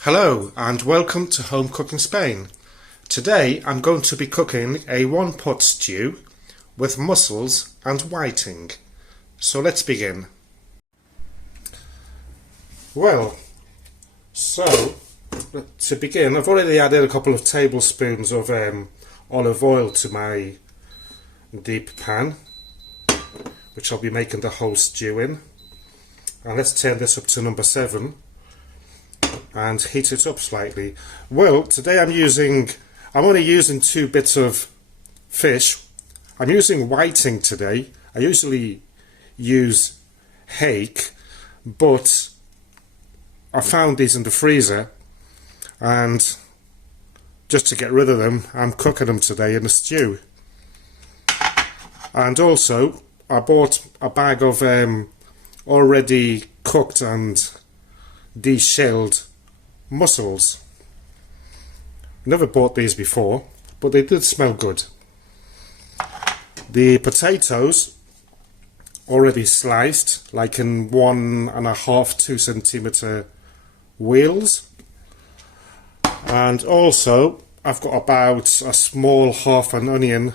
Hello and welcome to Home Cooking Spain. Today I'm going to be cooking a one-pot stew with mussels and whiting. So let's begin. Well, to begin, I've already added a couple of tablespoons of olive oil to my deep pan, which I'll be making the whole stew in. And let's turn this up to number 7 and heat it up slightly. Well, today I'm only using 2 bits of fish. I'm using whiting today. I usually use hake, but I found these in the freezer, and just to get rid of them, I'm cooking them today in a stew. And also, I bought a bag of already cooked and de-shelled mussels. Never bought these before, but they did smell good. The potatoes already sliced, like in 1.5–2 centimeter wheels. And also I've got about a small half an onion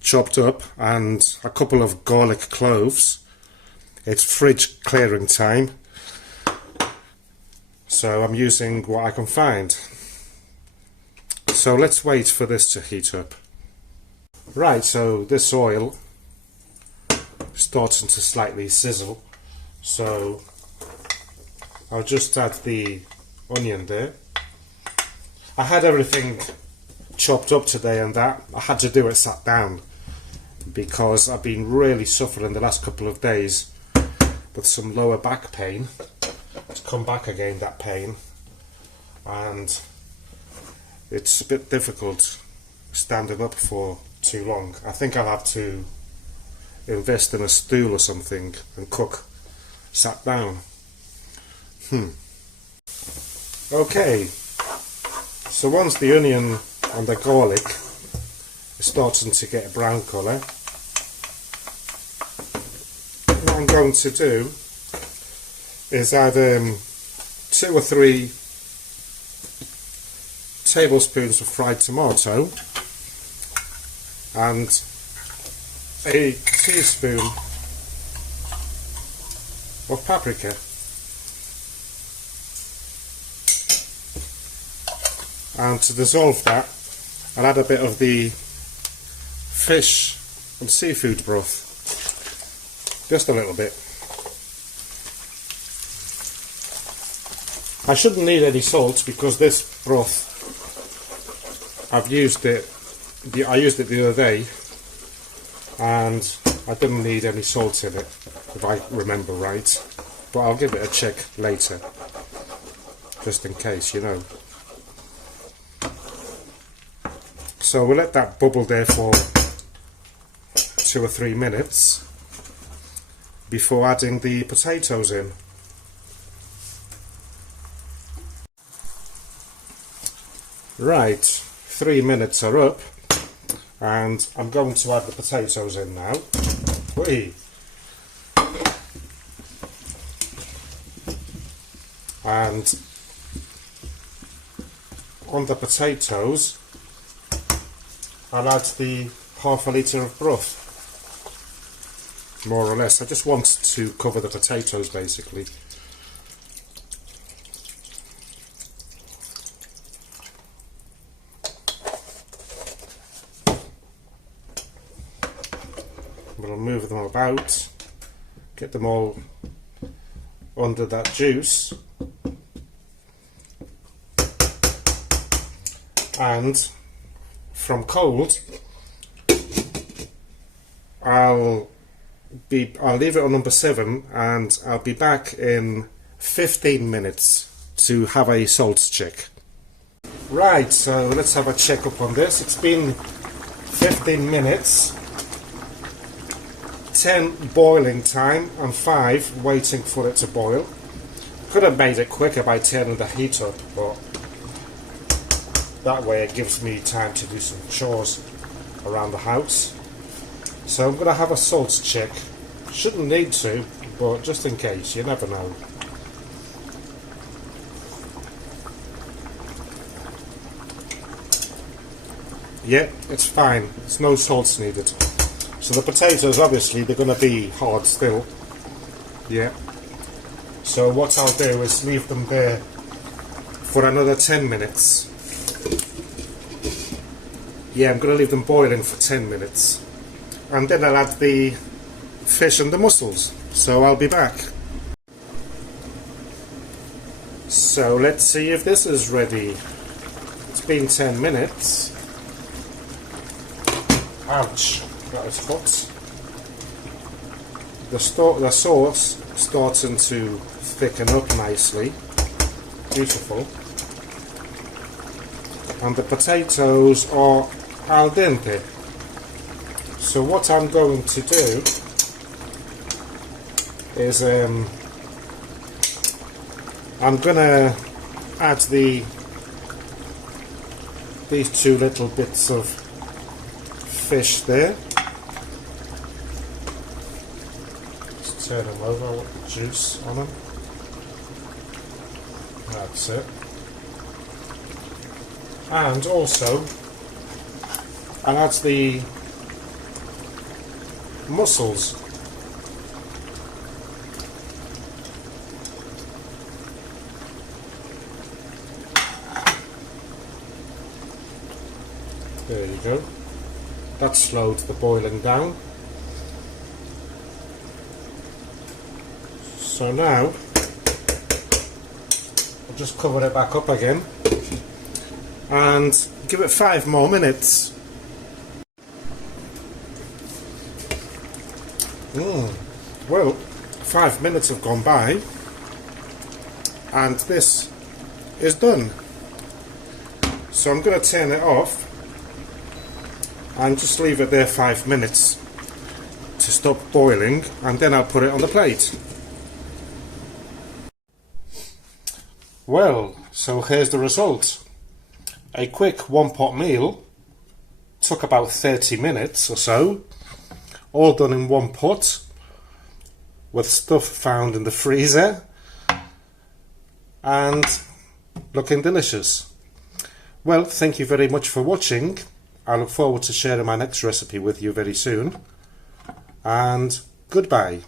chopped up and a couple of garlic cloves. It's fridge clearing time, so I'm using what I can find. So let's wait for this to heat up. Right, so this oil is starting to slightly sizzle, so I'll just add the onion there. I had everything chopped up today, and that I had to do it sat down because I've been really suffering the last couple of days with some lower back pain. It's come back again, that pain, and it's a bit difficult standing up for too long. I think I'll have to invest in a stool or something and cook sat down. Okay, so once the onion and the garlic is starting to get a brown colour, what I'm going to do is add 2 or 3 tablespoons of fried tomato and a teaspoon of paprika. And to dissolve that, I'll add a bit of the fish and seafood broth, just a little bit. I shouldn't need any salt because this broth, I used it the other day, and I didn't need any salt in it, if I remember right. But I'll give it a check later, just in case, you know. So we'll let that bubble there for 2 or 3 minutes before adding the potatoes in. Right, 3 minutes are up, and I'm going to add the potatoes in now. Whee! And on the potatoes, I'll add the ½ litre of broth, more or less. I just want to cover the potatoes basically. We'll move them about, get them all under that juice, and from cold I'll leave it on number 7, and I'll be back in 15 minutes to have a salt check. Right, so let's have a check up on this. It's been 15 minutes, 10 boiling time and 5 waiting for it to boil. Could have made it quicker by turning the heat up, but that way it gives me time to do some chores around the house. So I'm going to have a salt check. Shouldn't need to, but just in case, you never know. Yeah, it's fine. There's no salt needed. So the potatoes, obviously, they're going to be hard still. Yeah. So what I'll do is leave them there for another 10 minutes. Yeah, I'm going to leave them boiling for 10 minutes. And then I'll add the fish and the mussels. So I'll be back. So let's see if this is ready. It's been 10 minutes. Ouch, that is hot. The sauce starting to thicken up nicely. Beautiful. And the potatoes are al dente. So what I'm going to do is I'm gonna add these two little bits of fish there. Just turn them over with the juice on them. That's it. And also I'll add the mussels. There you go. That slowed the boiling down. So now I'll just cover it back up again and give it 5 more minutes. Well, 5 minutes have gone by and this is done. So I'm going to turn it off and just leave it there 5 minutes to stop boiling, and then I'll put it on the plate. Well, so here's the result. A quick one-pot meal, took about 30 minutes or so, all done in one pot, with stuff found in the freezer, and looking delicious. Well, thank you very much for watching. I look forward to sharing my next recipe with you very soon, and goodbye.